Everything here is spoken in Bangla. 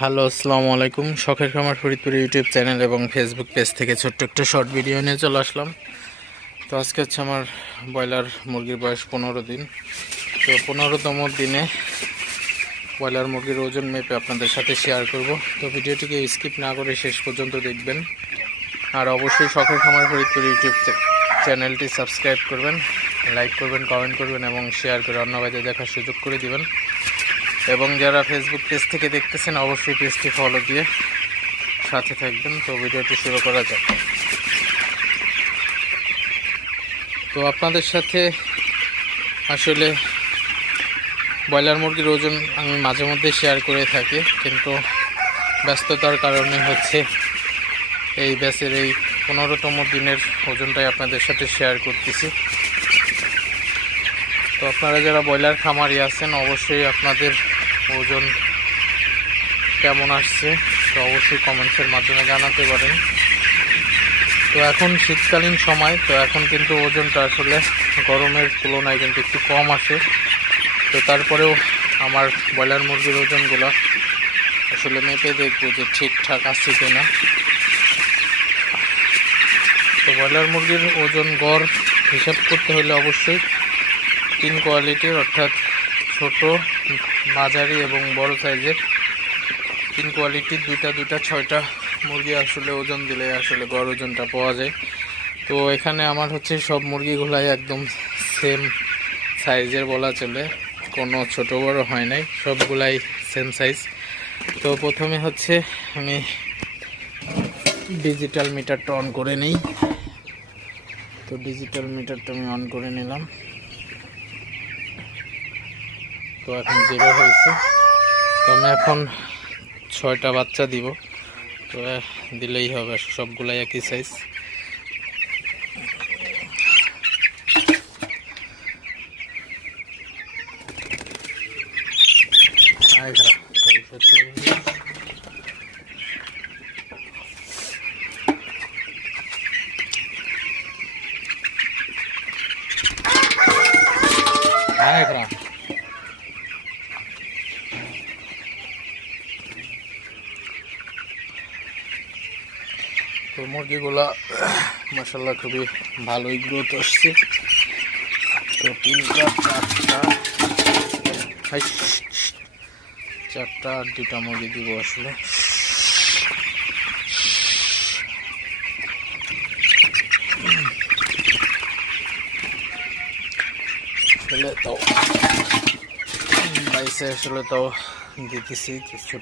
হ্যালো, আসসালামু আলাইকুম। শখের খামার ফরিদপুর ইউটিউব চ্যানেল এবং ফেসবুক পেজ থেকে ছোট্ট একটা শর্ট ভিডিও নিয়ে চলে আসলাম। তো আজকে হচ্ছে আমার ব্রয়লার মুরগির বয়স 15 দিন। তো 15তম দিনে ব্রয়লার মুরগির ওজন মেপে আপনাদের সাথে শেয়ার করব। তো ভিডিওটিকে স্কিপ না করে শেষ পর্যন্ত দেখবেন। আর অবশ্যই শখের খামার ফরিদপুর ইউটিউব চ্যানেলটি সাবস্ক্রাইব করবেন, লাইক করবেন, কমেন্ট করবেন এবং শেয়ার করে অন্য ভাইদের দেখার সুযোগ করে দিবেন। এবং যারা ফেসবুক পেজ থেকে দেখতেছেন অবশ্যই পেজটি ফলো দিয়ে সাথে থাকবেন। তো ভিডিওটি শুরু করা যাক। তো আপনাদের সাথে আসলে ব্রয়লার মুরগির ওজন আমি মাঝে মধ্যে শেয়ার করে থাকি, কিন্তু ব্যস্ততার কারণে হচ্ছে এই ব্যাচের এই 15তম দিনের ওজনটাই আপনাদের সাথে শেয়ার করতেছি। তো আপনারা যারা ব্রয়লার খামারি আছেন অবশ্যই আপনাদের ওজন কেমন আসছে তো অবশ্যই কমেন্টসের মাধ্যমে জানাতে পারেন। তো এখন শীতকালীন সময়, তো এখন কিন্তু ওজনটা আসলে গরমের তুলনায় কিন্তু একটু কম আসে। তো তারপরেও আমার ব্রয়লার মুরগির ওজনগুলো আসলে মেপে দেখবো যে ঠিকঠাক আছে কিনা। তো ব্রয়লার মুরগির ওজন গড় হিসাব করতে হলে অবশ্যই 3 কোয়ালিটির, অর্থাৎ ছোট, মাঝারি এবং বড় সাইজের 3 কোয়ালিটির দুইটা 6টা মুরগি আসলে ওজন দিলে আসলে গড় ওজনটা পাওয়া যায়। তো এখানে আমার হচ্ছে সব মুরগিগুলাই একদম সেম সাইজের বলা চলে, কোনো ছোট বড় হয় নাই, সবগুলাই সেম সাইজ। তো প্রথমে হচ্ছে আমি ডিজিটাল মিটারটা অন করে নিই। তো ডিজিটাল মিটারটা আমি অন করে নিলাম। তো এখন 0 হয়েছে। তো আমি এখন 6টা বাচ্চা দিব। তো দিলেই হবে, সবগুলাই একই সাইজ। তো মুরগিগুলা মাশাআল্লাহ খুবই ভালোই গ্রোথ আসছে। তো 3টা 4টা আর 2টা মুরগি দিব আসলে। আসলে তো বাইসে আসলে তো দিতেছি কিছু